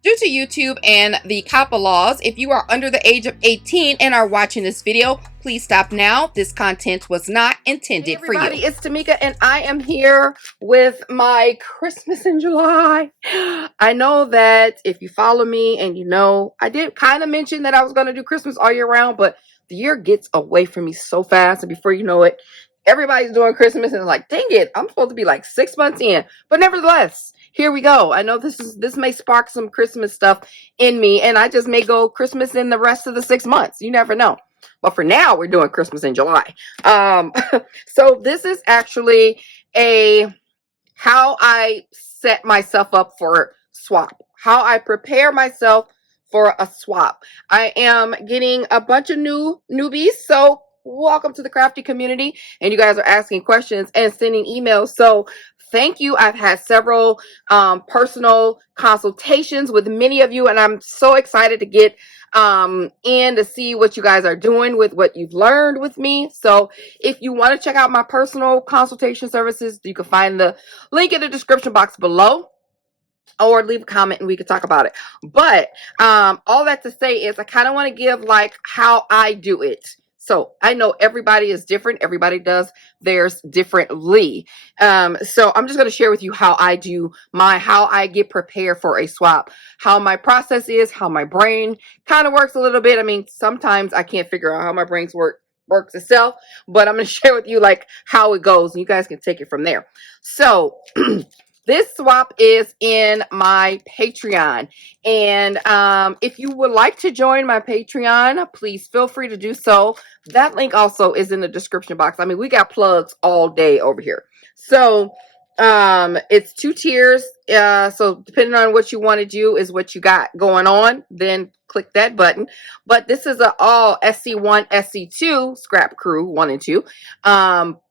Due to YouTube and the COPPA laws, if you are under the age of 18 and are watching this video, please stop now. This content was not intended for you. Hey everybody, it's TMIKA and I am here with my Christmas in July. I know that if you follow me and you know, I did kind of mention that I was going to do Christmas all year round, but the year gets away from me so fast, and before you know it, everybody's doing Christmas and it's like, dang it, I'm supposed to be like 6 months in. But nevertheless, here we go. I know this may spark some Christmas stuff in me, and I just may go Christmas in the rest of the 6 months. You never know. But for now, we're doing Christmas in July. So this is actually how I set myself up for swap, how I prepare myself for a swap. I am getting a bunch of newbies, so welcome to the Crafty community, and you guys are asking questions and sending emails, so thank you. I've had several personal consultations with many of you, and I'm so excited to get in to see what you guys are doing with what you've learned with me. So if you want to check out my personal consultation services, you can find the link in the description box below, or leave a comment and we can talk about it. But all that to say is I kind of want to give like how I do it. So I know everybody is different. Everybody does theirs differently. So I'm just going to share with you how I do how I get prepared for a swap, how my process is, how my brain kind of works a little bit. I mean, sometimes I can't figure out how my brains works itself, but I'm going to share with you like how it goes, and you guys can take it from there. So this swap is in my Patreon, and if you would like to join my Patreon, please feel free to do so. That link also is in the description box. I mean, we got plugs all day over here. So it's 2 tiers. So depending on what you want to do is what you got going on, then click that button. But this is a all SC1, SC2 Scrap Crew 1 and 2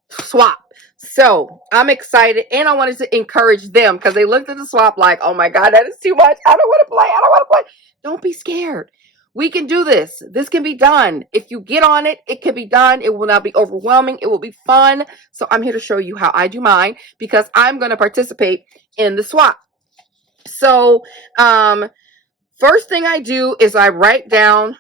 swap. So I'm excited, and I wanted to encourage them because they looked at the swap like, oh my God, that is too much. I don't want to play. I don't want to play. Don't be scared. We can do this. This can be done. If you get on it, it can be done. It will not be overwhelming. It will be fun. So I'm here to show you how I do mine because I'm going to participate in the swap. So first thing I do is I write down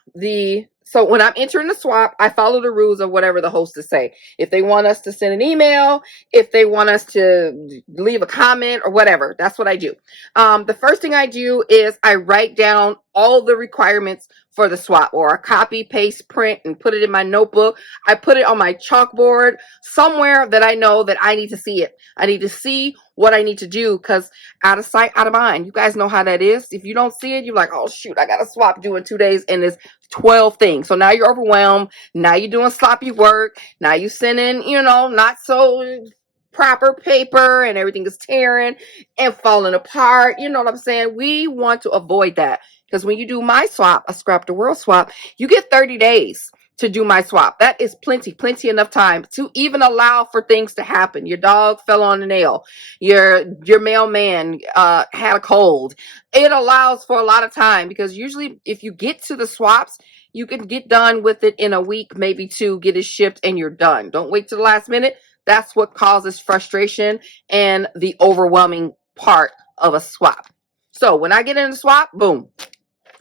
so when I'm entering the swap, I follow the rules of whatever the hostess say. If they want us to send an email, if they want us to leave a comment or whatever, that's what I do. The first thing I do is I write down all the requirements for the swap, or a copy, paste, print, and put it in my notebook. I put it on my chalkboard somewhere that I know that I need to see it. I need to see what I need to do, because out of sight, out of mind. You guys know how that is. If you don't see it, you're like, oh shoot, I got a swap due in 2 days, and it's 12 things. So now you're overwhelmed. Now you're doing sloppy work. Now you're sending, not so proper paper, and everything is tearing and falling apart. You know what I'm saying? We want to avoid that, because when you do my swap, a Scrap the World swap, you get 30 days to do my swap. That is plenty enough time to even allow for things to happen. Your dog fell on a nail. Your mailman had a cold. It allows for a lot of time, because usually if you get to the swaps, you can get done with it in a week, maybe 2, get it shipped, and you're done. Don't wait to the last minute. That's what causes frustration and the overwhelming part of a swap. So when I get in the swap, boom.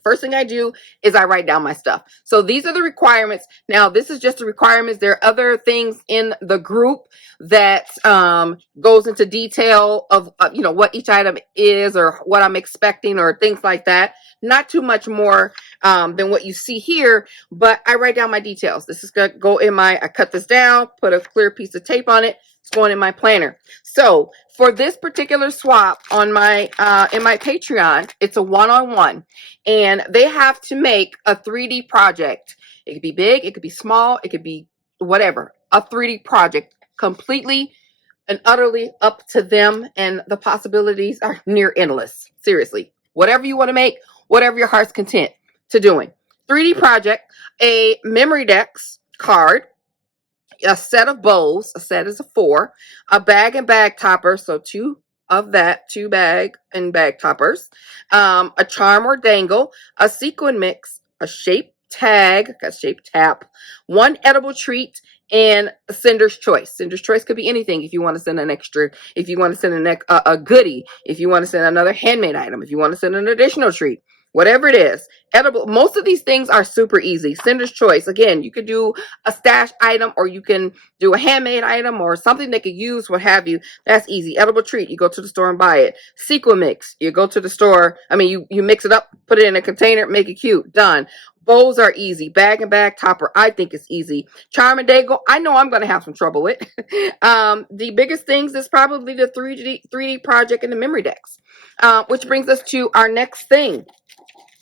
First thing I do is I write down my stuff. So these are the requirements. Now, this is just the requirements. There are other things in the group that goes into detail of what each item is, or what I'm expecting, or things like that. Not too much more than what you see here, but I write down my details. This is going to go in I cut this down, put a clear piece of tape on it. It's going in my planner. So for this particular swap on my in my Patreon, it's a one-on-one, and they have to make a 3D project. It could be big, it could be small, it could be whatever. A 3D project, completely and utterly up to them, and the possibilities are near endless. Seriously, whatever you want to make, whatever your heart's content to doing. 3D project, a memory decks card, a set of bows, a set is a 4, a bag and bag topper, so 2 of that, 2 bag and bag toppers, a charm or dangle, a sequin mix, a shape tag, a shape tap, 1 edible treat, and sender's choice. Sender's choice could be anything. If you want to send an extra, if you want to send a goodie, if you want to send another handmade item, if you want to send an additional treat, whatever it is, edible. Most of these things are super easy. Sender's choice. Again, you could do a stash item, or you can do a handmade item, or something they could use, what have you. That's easy. Edible treat. You go to the store and buy it. Sequin mix. You go to the store. I mean, you mix it up, put it in a container, make it cute. Done. Bows are easy. Bag and bag topper, I think is easy. Charm and Dago, I know I'm going to have some trouble with. The biggest things is probably the 3D project and the memory decks. Which brings us to our next thing.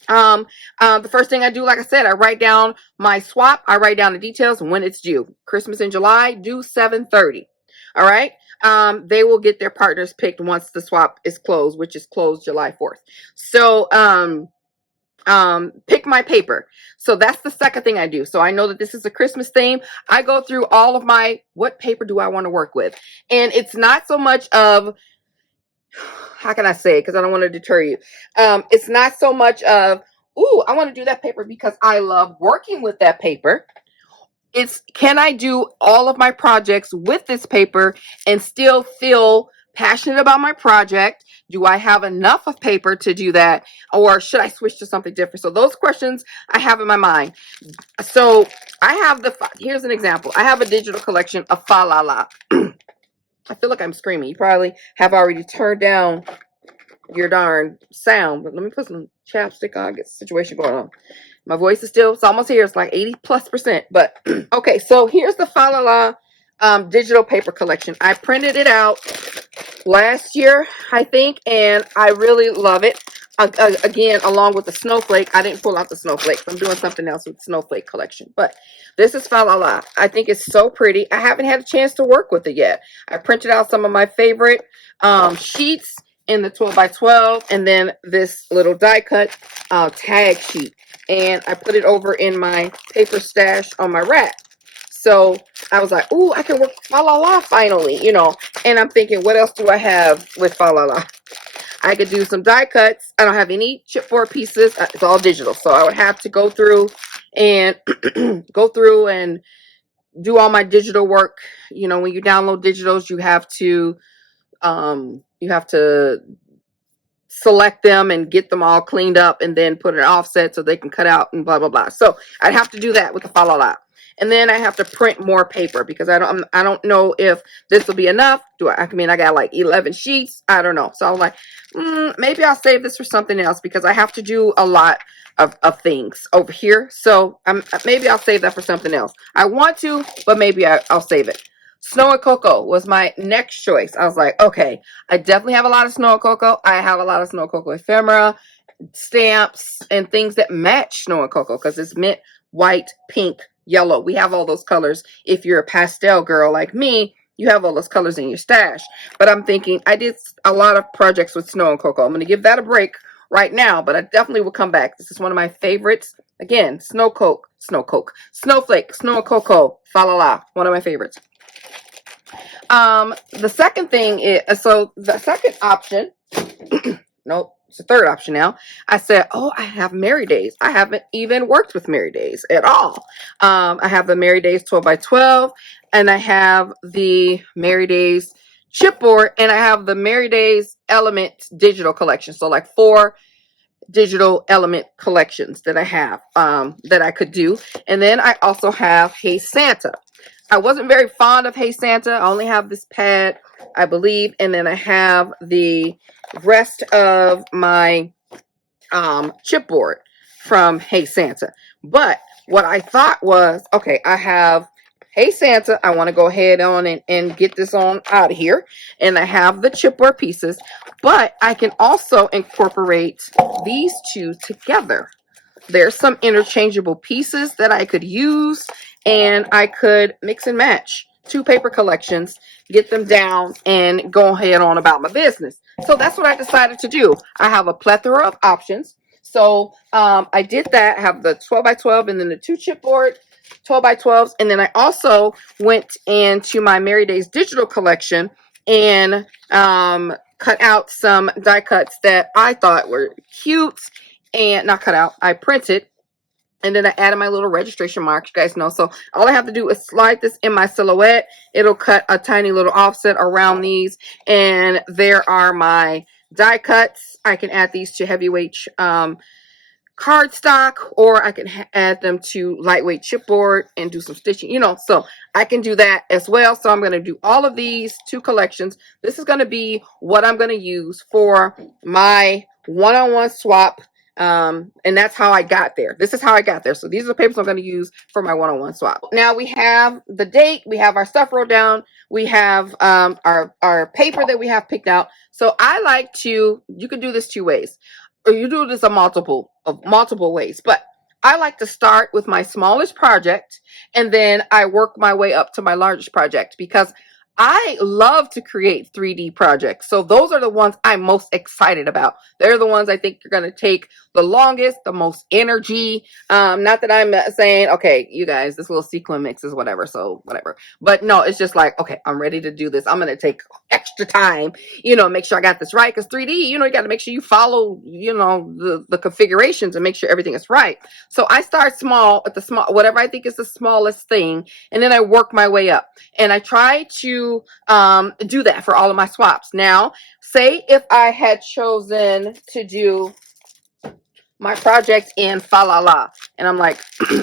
The first thing I do, like I said, I write down my swap. I write down the details when it's due. Christmas in July, due 7/30. All right. They will get their partners picked once the swap is closed, which is closed July 4th. So, pick my paper. So that's the second thing I do. So I know that this is a Christmas theme. I go through all of my, what paper do I want to work with? And it's not so much of, how can I say it? Because I don't want to deter you. It's not so much of, ooh, I want to do that paper because I love working with that paper. It's, can I do all of my projects with this paper and still feel passionate about my project? Do I have enough of paper to do that? Or should I switch to something different? So those questions I have in my mind. So I have here's an example. I have a digital collection of Fa La La. I feel like I'm screaming. You probably have already turned down your darn sound, but let me put some chapstick on, get the situation going on. My voice is still, it's almost here. It's like 80+%, but okay. So here's the Fa La La digital paper collection. I printed it out last year, I think, and I really love it. Again, along with the snowflake. I didn't pull out the snowflake. I'm doing something else with the snowflake collection, but this is Fa La La. I think it's so pretty. I haven't had a chance to work with it yet. I printed out some of my favorite sheets in the 12x12, and then this little die cut tag sheet, and I put it over in my paper stash on my rack. So I was like, ooh, I can work Fa La La finally, you know. And I'm thinking, what else do I have with Fa La La? I could do some die cuts. I don't have any chipboard pieces. It's all digital. So I would have to go through and do all my digital work. You know, when you download digitals, you have to select them and get them all cleaned up and then put an offset so they can cut out and blah, blah, blah. So I'd have to do that with the Fa La La. And then I have to print more paper because I don't know if this will be enough. I mean, I got like 11 sheets. I don't know. So I was like, maybe I'll save this for something else because I have to do a lot of things over here. So maybe I'll save that for something else. I want to, but maybe I'll save it. Snow and Cocoa was my next choice. I was like, okay, I definitely have a lot of Snow and Cocoa. I have a lot of Snow and Cocoa ephemera, stamps, and things that match Snow and Cocoa because it's mint, white, pink, yellow. We have all those colors. If you're a pastel girl like me, you have all those colors in your stash. But I'm thinking, I did a lot of projects with Snow and Cocoa. I'm going to give that a break right now, but I definitely will come back. This is one of my favorites. Again, Snowflake, Snow and Cocoa, Fa La La, one of my favorites. The second thing is, so the second option, nope. It's the third option now. I said, oh, I have Merry Days. I haven't even worked with Merry Days at all. I have the Merry Days 12x12, and I have the Merry Days chipboard, and I have the Merry Days Element digital collection. So like 4 digital element collections that I have that I could do. And then I also have Hey Santa. I wasn't very fond of Hey Santa. I only have this pad, I believe, and then I have the rest of my chipboard from Hey Santa. But what I thought was, okay, I have Hey Santa. I want to go ahead on and get this on out of here. And I have the chipboard pieces, but I can also incorporate these two together. There's some interchangeable pieces that I could use, and I could mix and match 2 paper collections, get them down, and go ahead on about my business. So that's what I decided to do. I have a plethora of options. So I did that. I have the 12x12 and then the 2 chipboard 12x12s. And then I also went into my Merry Days digital collection and cut out some die cuts that I thought were cute. And not cut out, I printed And then I added my little registration marks, you guys know. So all I have to do is slide this in my silhouette. It'll cut a tiny little offset around these. And there are my die cuts. I can add these to heavyweight cardstock, or I can add them to lightweight chipboard and do some stitching, you know, so I can do that as well. So I'm going to do all of these 2 collections. This is going to be what I'm going to use for my one-on-one swap. And that's how I got there. This is how I got there. So these are the papers I'm going to use for my one-on-one swap. Now we have the date, we have our stuff wrote down, we have our paper that we have picked out. So I like to, you can do this 2 ways, or you do this multiple ways, but I like to start with my smallest project and then I work my way up to my largest project, because I love to create 3D projects. So those are the ones I'm most excited about. They're the ones I think you're going to take the longest, the most energy. Not that I'm saying, okay, you guys, this little sequin mix is whatever, so whatever. But no, it's just like, okay, I'm ready to do this. I'm going to take extra time, you know, make sure I got this right. Because 3D, you know, you got to make sure you follow, you know, the configurations and make sure everything is right. So I start small at the small, whatever I think is the smallest thing, and then I work my way up. And I try to do that for all of my swaps. Now, say if I had chosen to do my project in Fa La La, and I'm like,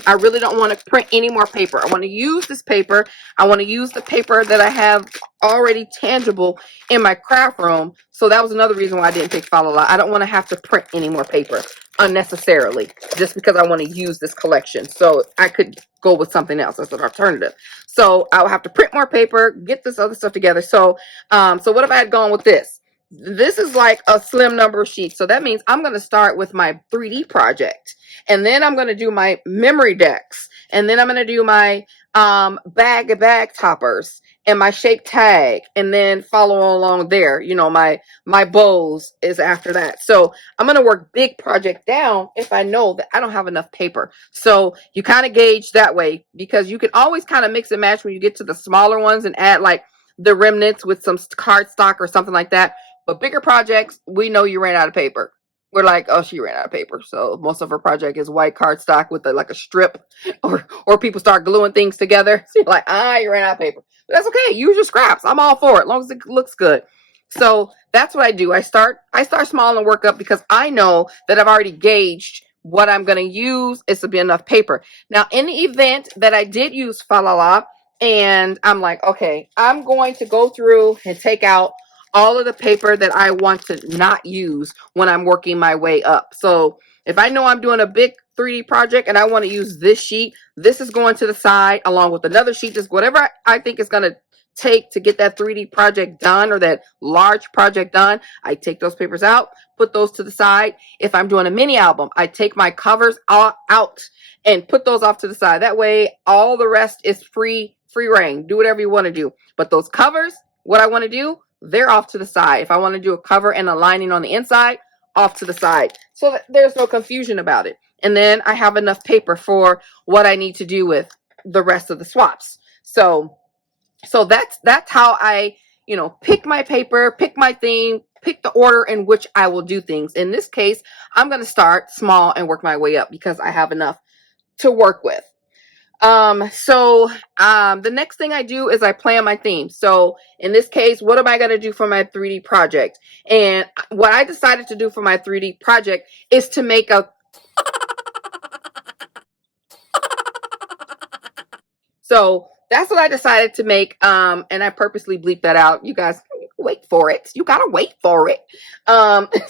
I really don't want to print any more paper. I want to use this paper. I want to use the paper that I have already tangible in my craft room. So that was another reason why I didn't pick Fa La La. I don't want to have to print any more paper unnecessarily, just because I want to use this collection. So I could go with something else as an alternative. So I'll have to print more paper, get this other stuff together. So so what if I had gone with this? This is like a slim number of sheets. So that means I'm going to start with my 3D project, and then I'm going to do my memory decks, and then I'm going to do my bag toppers and my shape tag, and then follow along there. You know, my bows is after that. So I'm going to work big project down if I know that I don't have enough paper. So you kind of gauge that way, because you can always kind of mix and match when you get to the smaller ones and add like the remnants with some cardstock or something like that. But bigger projects, we know you ran out of paper. We're like, oh, she ran out of paper. So most of her project is white cardstock with like a strip, or people start gluing things together. So you're like, you ran out of paper. But that's okay. Use your scraps. I'm all for it, as long as it looks good. So that's what I do. I start small and work up, because I know that I've already gauged what I'm going to use. It's to be enough paper. Now, in the event that I did use Fa La La, and I'm like, okay, I'm going to go through and take out all of the paper that I want to not use when I'm working my way up. So if I know I'm doing a big 3D project and I want to use this sheet, this is going to the side along with another sheet, just whatever I think is going to take to get that 3D project done, or that large project done. I take those papers out, put those to the side. If I'm doing a mini album, I take my covers out and put those off to the side. That way all the rest is free reign. Do whatever you want to do. But those covers, what I want to do, they're off to the side. If I want to do a cover and a lining on the inside, off to the side, so that there's no confusion about it. And then I have enough paper for what I need to do with the rest of the swaps. So that's how I, you know, pick my paper, pick my theme, pick the order in which I will do things. In this case, I'm going to start small and work my way up, because I have enough to work with. The next thing I do is I plan my theme. So in this case, what am I going to do for my 3D project? And what I decided to do for my 3D project is to make a so that's what I decided to make. And I purposely bleeped that out. You guys wait for it. You gotta wait for it.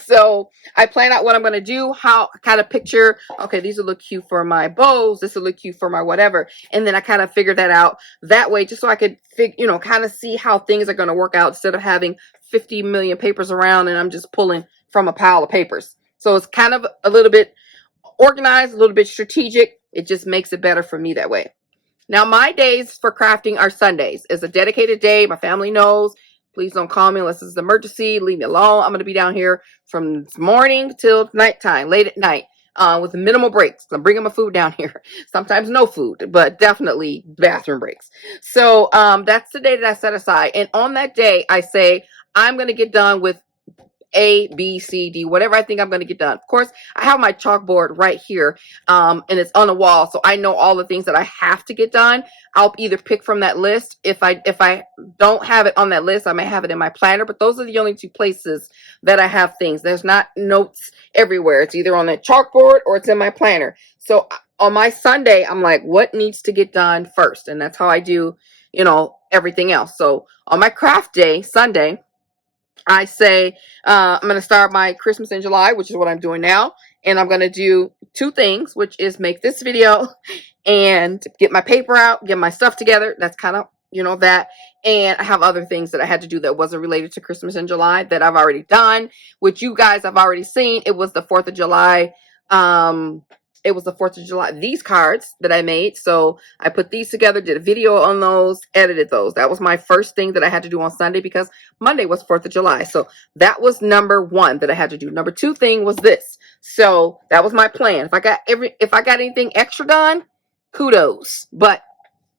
So I plan out what I'm gonna do, how I kind of picture, okay, these will look cute for my bows, this will look cute for my whatever, and then I kind of figure that out that way, just so I could kind of see how things are gonna work out, instead of having 50 million papers around and I'm just pulling from a pile of papers. So it's kind of a little bit organized, a little bit strategic. It just makes it better for me that way. Now, my days for crafting are Sundays. It's a dedicated day. My family knows. Please don't call me unless it's an emergency. Leave me alone. I'm going to be down here from morning till nighttime, late at night, with minimal breaks. I'm bringing my food down here. Sometimes no food, but definitely bathroom breaks. So that's the day that I set aside. And on that day, I say, I'm going to get done with A, B, C, D, whatever I think I'm going to get done. Of course, I have my chalkboard right here, and it's on the wall, so I know all the things that I have to get done. I'll either pick from that list. If I don't have it on that list, I may have it in my planner, but those are the only two places that I have things. There's not notes everywhere. It's either on the chalkboard or it's in my planner. So on my Sunday, I'm like, what needs to get done first? And that's how I do, you know, everything else. So on my craft day, Sunday, I say, I'm going to start my Christmas in July, which is what I'm doing now. And I'm going to do two things, which is make this video and get my paper out, get my stuff together. That's kind of, you know, that. And I have other things that I had to do that wasn't related to Christmas in July that I've already done, which you guys have already seen. It was the 4th of July. It was the 4th of July, these cards that I made. So I put these together, did a video on those, edited those. That was my first thing that I had to do on Sunday because Monday was 4th of July. So that was number one that I had to do. Number two thing was this. So that was my plan. If I got anything extra done, kudos. But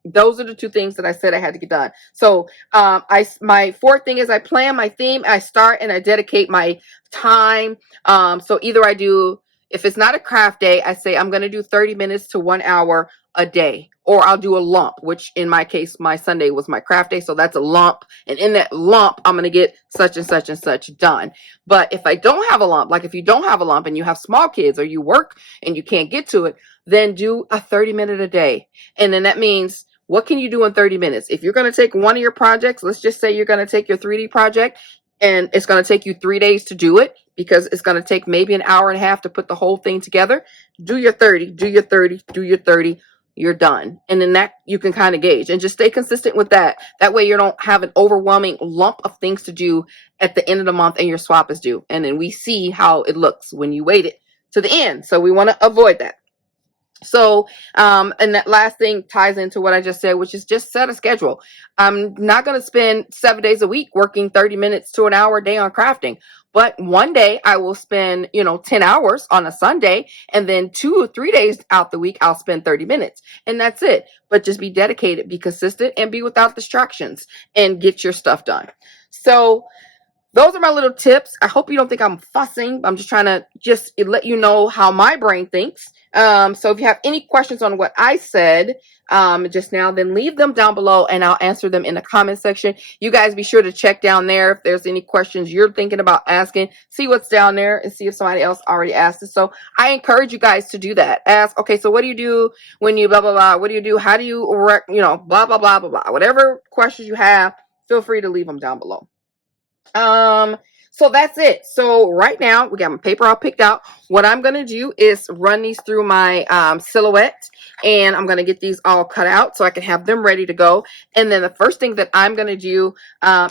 those are the two things that I said I had to get done. So my fourth thing is I plan my theme. I start and I dedicate my time. So either I do, if it's not a craft day, I say I'm going to do 30 minutes to 1 hour a day, or I'll do a lump, which in my case, my Sunday was my craft day. So that's a lump. And in that lump, I'm going to get such and such and such done. But if I don't have a lump, like if you don't have a lump and you have small kids or you work and you can't get to it, then do a 30-minute a day. And then that means, what can you do in 30 minutes? If you're going to take one of your projects, let's just say you're going to take your 3D project and it's going to take you 3 days to do it because it's going to take maybe an hour and a half to put the whole thing together. Do your 30, do your 30, do your 30. You're done. And then that you can kind of gauge and just stay consistent with that. That way you don't have an overwhelming lump of things to do at the end of the month and your swap is due. And then we see how it looks when you wait it to the end. So we want to avoid that. So, and that last thing ties into what I just said, which is just set a schedule. I'm not going to spend 7 days a week working 30 minutes to an hour a day on crafting. But one day I will spend, 10 hours on a Sunday, and then 2 or 3 days out the week, I'll spend 30 minutes. And that's it. But just be dedicated, be consistent, and be without distractions and get your stuff done. So those are my little tips. I hope you don't think I'm fussing. I'm just trying to let you know how my brain thinks. So if you have any questions on what I said just now, then leave them down below and I'll answer them in the comment section. You guys be sure to check down there if there's any questions you're thinking about asking. See what's down there and see if somebody else already asked it. So I encourage you guys to do that. Ask, okay, so what do you do when you blah, blah, blah? What do you do? How do you, blah, blah, blah, blah, blah. Whatever questions you have, feel free to leave them down below. So that's it. So right now we got my paper all picked out. What I'm going to do is run these through my silhouette, and I'm going to get these all cut out so I can have them ready to go. And then the first thing that I'm going to do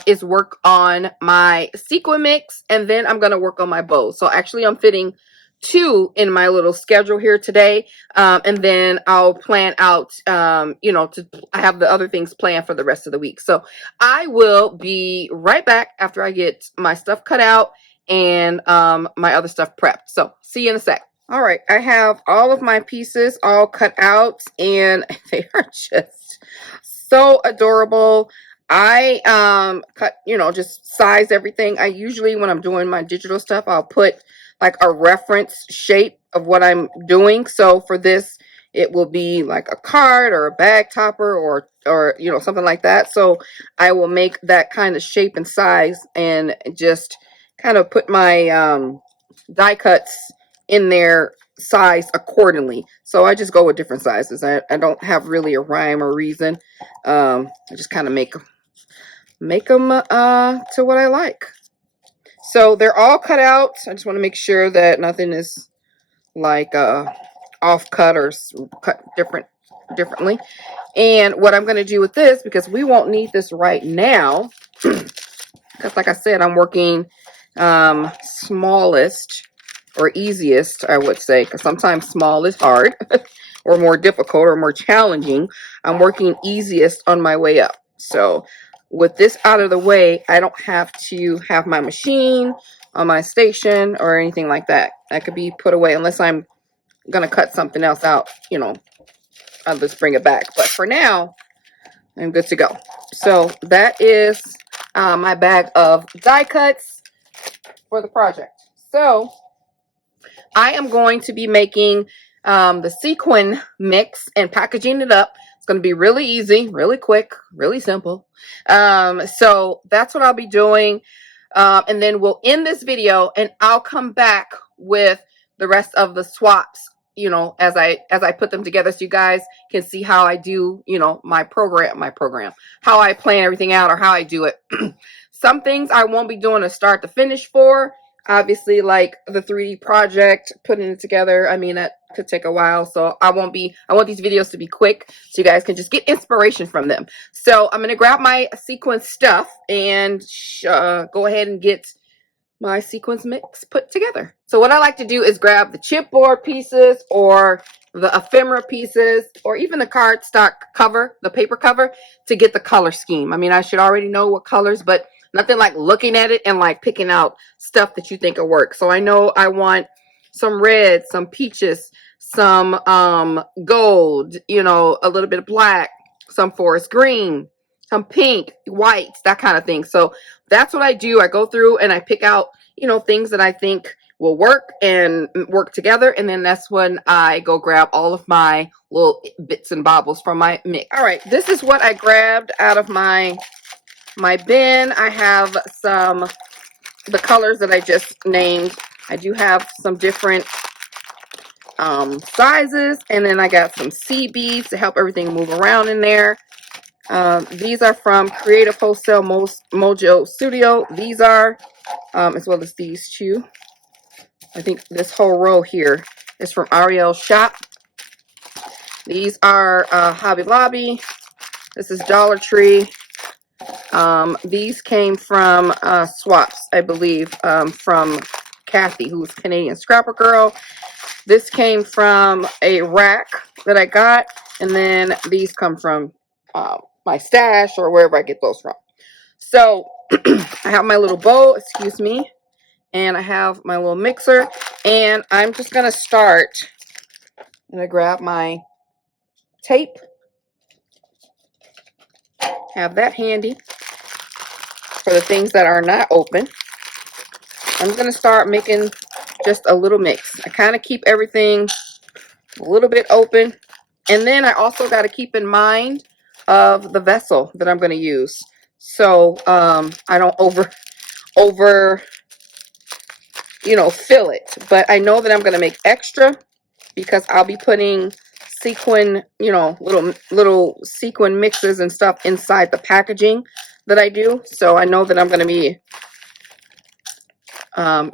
is work on my sequin mix, and then I'm going to work on my bows. So actually I'm fitting 2 in my little schedule here today, and then I'll plan out I have the other things planned for the rest of the week. So I will be right back after I get my stuff cut out and my other stuff prepped. So see you in a sec. All right, I have all of my pieces all cut out and they are just so adorable. I cut, just size everything. I usually, when I'm doing my digital stuff, I'll put like a reference shape of what I'm doing. So for this, it will be like a card or a bag topper or something like that. So I will make that kind of shape and size and just kind of put my die cuts in their size accordingly. So I just go with different sizes. I don't have really a rhyme or reason. I just kind of make them to what I like. So they're all cut out. I just want to make sure that nothing is like off cut or cut differently. And what I'm going to do with this, because we won't need this right now, because like I said, I'm working smallest or easiest, I would say, because sometimes small is hard or more difficult or more challenging. I'm working easiest on my way up. So with this out of the way, I don't have to have my machine on my station or anything like that. That could be put away unless I'm going to cut something else out, I'll just bring it back. But for now, I'm good to go. So that is my bag of die cuts. for the project. So I am going to be making the sequin mix and packaging it up. It's going to be really easy, really quick, really simple. So that's what I'll be doing. And then we'll end this video and I'll come back with the rest of the swaps, you know, as I put them together, so you guys can see how I do, you know, my program, how I plan everything out or how I do it. Some things I won't be doing a start to finish for. Obviously, like the 3D project, putting it together, I mean, that could take a while. So I want these videos to be quick so you guys can just get inspiration from them. So I'm going to grab my sequence stuff and go ahead and get my sequence mix put together. So what I like to do is grab the chipboard pieces or the ephemera pieces or even the cardstock cover, the paper cover, to get the color scheme. I mean, I should already know what colors, but nothing like looking at it and like picking out stuff that you think will work. So I know I want some red, some peaches, some gold, you know, a little bit of black, some forest green, some pink, white, that kind of thing. So that's what I do. I go through and I pick out, you know, things that I think will work and work together. And then that's when I go grab all of my little bits and bobbles from my mix. All right, this is what I grabbed out of my bin. I have the colors that I just named. I do have some different sizes, and then I got some seed beads to help everything move around in there. These are from Creative Wholesale Mojo Studio. These are as well as these two. I think this whole row here is from Ariel's shop. These are Hobby Lobby. This is Dollar Tree. These came from Swaps, I believe, from Kathy, who's Canadian Scrapper Girl. This came from a rack that I got, and then these come from my stash or wherever I get those from. So I have my little bowl, excuse me, and I have my little mixer, and I'm just going to start. I'm going to grab my tape, have that handy for the things that are not open. I'm going to start making just a little mix. I kind of keep everything a little bit open, and then I also got to keep in mind of the vessel that I'm going to use, so I don't over you know, fill it. But I know that I'm going to make extra because I'll be putting sequin, you know, little sequin mixes and stuff inside the packaging that I do. So I know that I'm going to be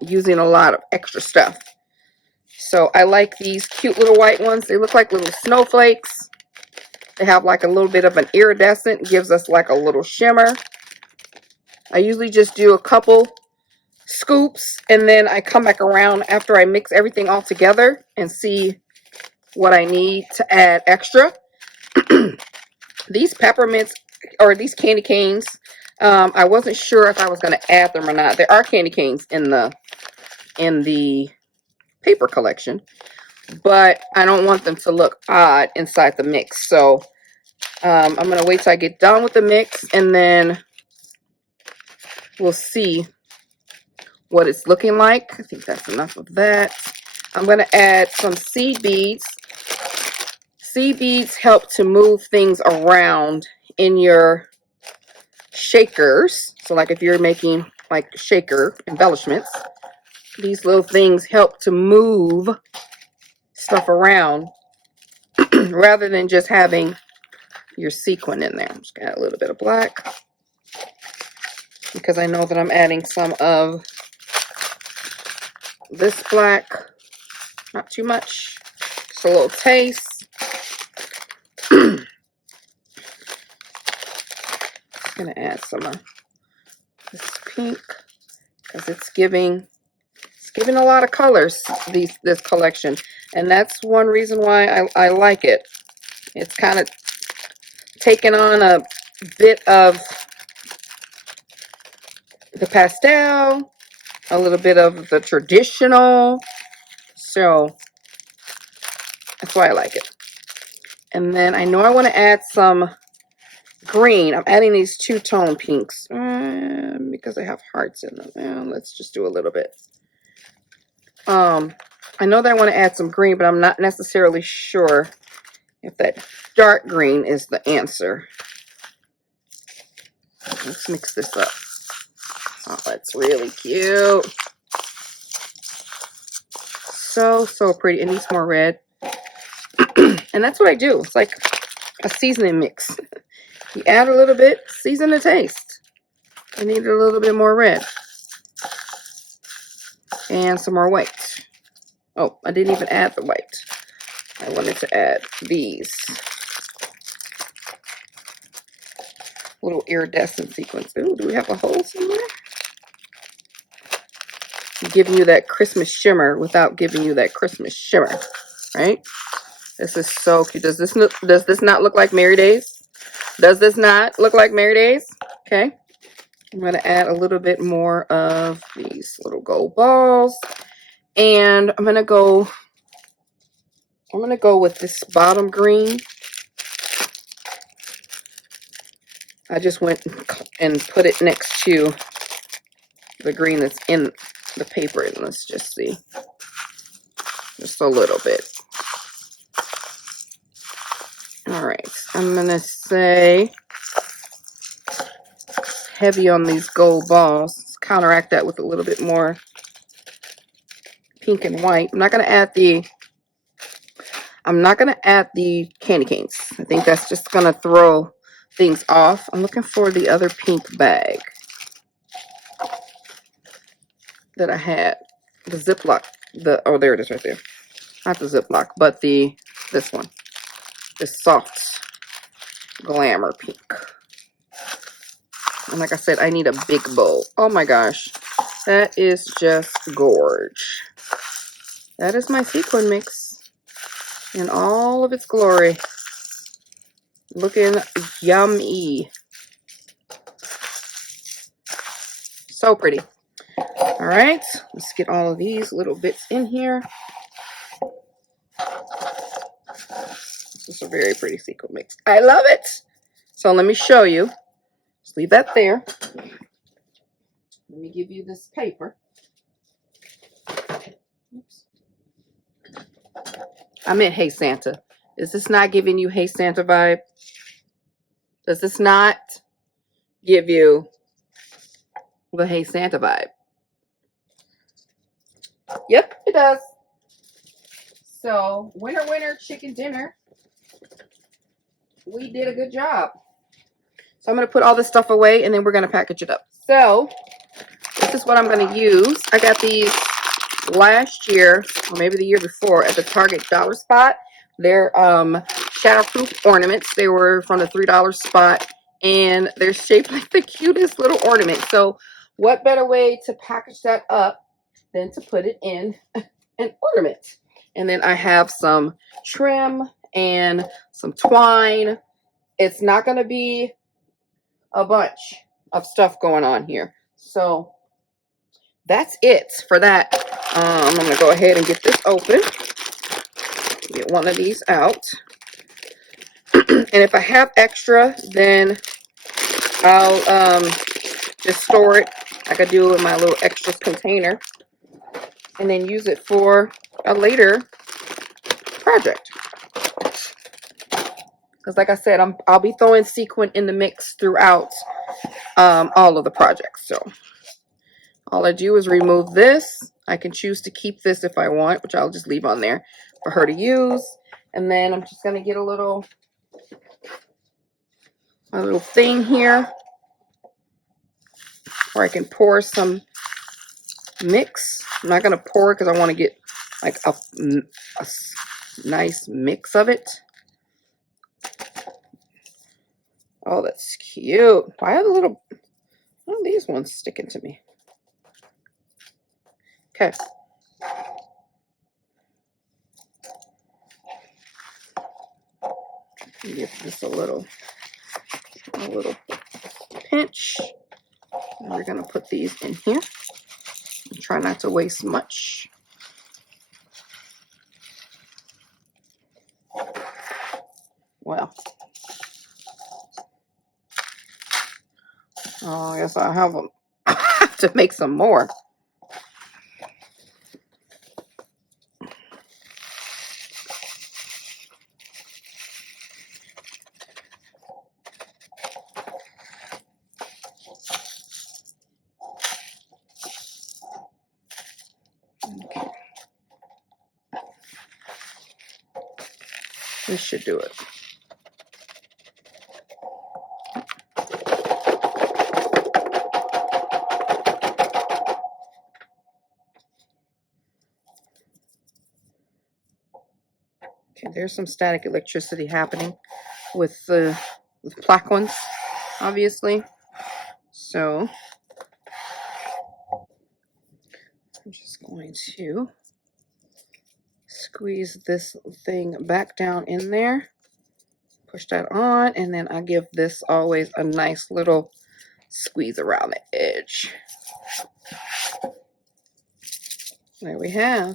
using a lot of extra stuff. So I like these cute little white ones. They look like little snowflakes. They have like a little bit of an iridescent, gives us like a little shimmer. I usually just do a couple scoops, and then I come back around after I mix everything all together and see what I need to add extra. These peppermints, or these candy canes, I wasn't sure if I was going to add them or not. There are candy canes in the paper collection, but I don't want them to look odd inside the mix. So I'm going to wait till I get done with the mix, and then we'll see what it's looking like. I think that's enough of that. I'm going to add some seed beads. Seed beads help to move things around in your shakers. So like if you're making like shaker embellishments, these little things help to move stuff around rather than just having your sequin in there. I'm just gonna add a little bit of black because I know that I'm adding some of this black, not too much, just a little taste. Gonna add some of this pink because it's giving a lot of colors, this collection, and that's one reason why I like it. It's kind of taking on a bit of the pastel, a little bit of the traditional, so that's why I like it. And then I know I want to add some green. I'm adding these two-tone pinks because they have hearts in them. Let's just do a little bit. I know that I want to add some green, but I'm not necessarily sure if that dark green is the answer. Let's mix this up. Oh, that's really cute. So pretty. It needs more red. And that's what I do. It's like a seasoning mix. You add a little bit, season the taste. I need a little bit more red. And some more white. Oh, I didn't even add the white. I wanted to add these little iridescent sequins. Ooh, do we have a hole somewhere? I'm giving you that Christmas shimmer without giving you that Christmas shimmer, right? This is so cute. Does this not look like Merry Days? Does this not look like Merry Days? Okay. I'm going to add a little bit more of these little gold balls. And I'm going to go with this bottom green. I just went and put it next to the green that's in the paper. And let's just see. Just a little bit. All right. I'm going to say heavy on these gold balls. Let's counteract that with a little bit more pink and white. I'm not going to add the candy canes. I think that's just going to throw things off. I'm looking for the other pink bag that I had. The Ziploc. Oh, there it is right there. Not the Ziploc, but this one. This soft glamour pink. And like I said, I need a big bowl. Oh my gosh. That is just gorge. That is my sequin mix in all of its glory. Looking yummy. So pretty. All right, let's get all of these little bits in here. This is a very pretty sequin mix. I love it. So let me show you. Just leave that there. Let me give you this paper. Oops. I meant Hey Santa. Is this not giving you Hey Santa vibe? Does this not give you the Hey Santa vibe? Yep, it does. So, winner, winner, chicken dinner. We did a good job. So I'm going to put all this stuff away and then we're going to package it up. So, this is what I'm going to use. I got these last year, or maybe the year before, at the Target dollar spot. They're shatterproof ornaments. They were from the $3 spot. And they're shaped like the cutest little ornament. So, what better way to package that up than to put it in an ornament? And then I have some trim and some twine. It's not going to be a bunch of stuff going on here. So that's it for that. I'm going to go ahead and get this open. Get one of these out. And if I have extra, then I'll just store it like I do in my little extras container. And then use it for a later project. Because like I said, I'll be throwing sequin in the mix throughout all of the projects. So all I do is remove this. I can choose to keep this if I want, which I'll just leave on there for her to use. And then I'm just going to get a little thing here where I can pour some mix. I'm not going to pour it because I want to get like a nice mix of it. Oh, that's cute. Why are these ones sticking to me? Okay. Give this a little pinch. And we're going to put these in here. And try not to waste much. Well, Oh, I guess I have them. I have to make some more. Okay. This should do it. Okay, there's some static electricity happening with the black ones, obviously. So I'm just going to squeeze this thing back down in there, push that on, and then I give this always a nice little squeeze around the edge. There we have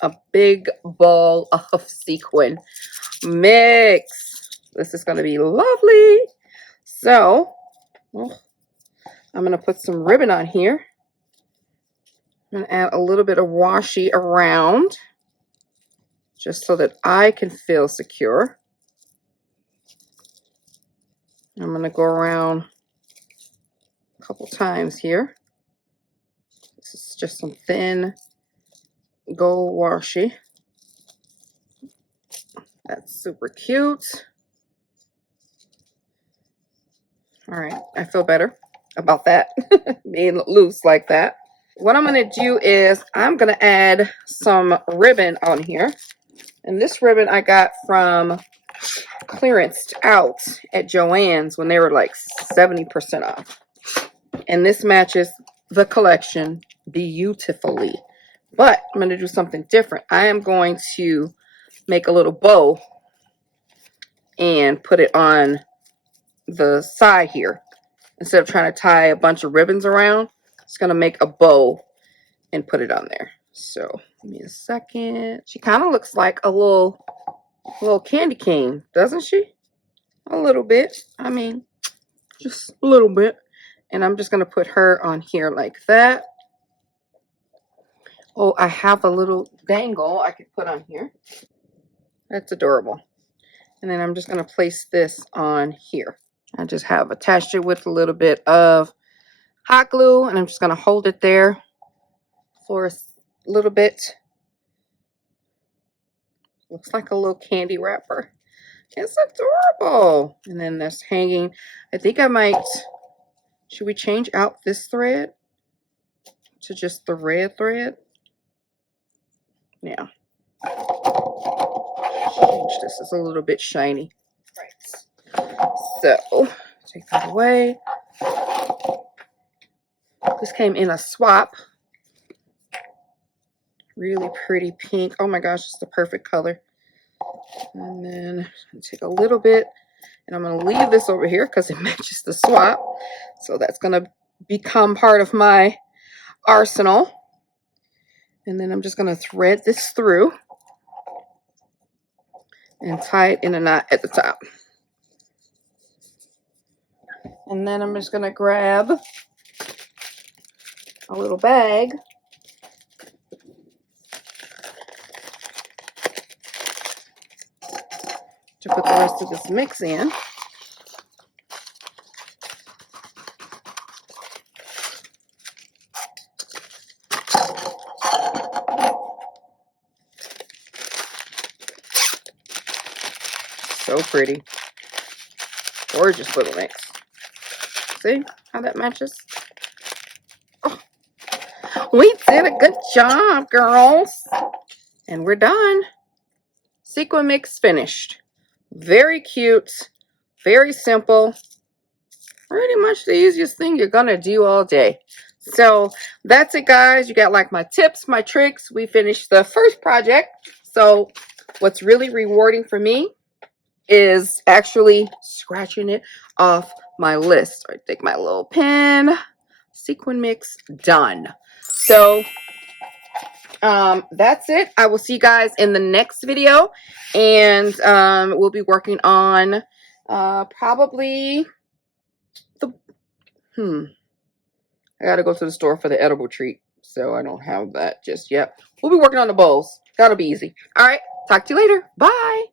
a big ball of sequin mix. This is going to be lovely. So I'm going to put some ribbon on here. I'm going to add a little bit of washi around just so that I can feel secure. I'm going to go around a couple times here. This is just some thin gold washi. That's super cute. All right, I feel better about that being loose like that. What I'm going to do is I'm going to add some ribbon on here. And this ribbon I got from clearanced out at Joann's when they were like 70% off. And this matches the collection beautifully. But I'm going to do something different. I am going to make a little bow and put it on the side here. Instead of trying to tie a bunch of ribbons around, it's going to make a bow and put it on there. So give me a second. She kind of looks like a little candy cane, doesn't she? A little bit. I mean, just a little bit. And I'm just going to put her on here like that. Oh, I have a little dangle I could put on here. That's adorable. And then I'm just going to place this on here. I just have attached it with a little bit of hot glue, and I'm just going to hold it there for a little bit. Looks like a little candy wrapper. It's adorable. And then that's hanging. I think I might, should we change out this thread to just the red thread? Yeah. Change this. It's a little bit shiny. Right. So, take that away. This came in a swap. Really pretty pink. Oh my gosh, it's the perfect color. And then take a little bit, and I'm going to leave this over here because it matches the swap. So that's going to become part of my arsenal. And then I'm just going to thread this through and tie it in a knot at the top. And then I'm just going to grab a little bag to put the rest of this mix in. So pretty. Gorgeous little mix. See how that matches? Oh, we did a good job, girls. And we're done. Sequin mix finished. Very cute. Very simple. Pretty much the easiest thing you're going to do all day. So that's it, guys. You got like my tips, my tricks. We finished the first project. So what's really rewarding for me is actually scratching it off my list. I take my little pen. Sequin mix done. So that's it. I will see you guys in the next video, and we'll be working on probably I gotta go to the store for the edible treat, so I don't have that just yet. We'll be working on the bowls. That'll be easy. All right, talk to you later. Bye.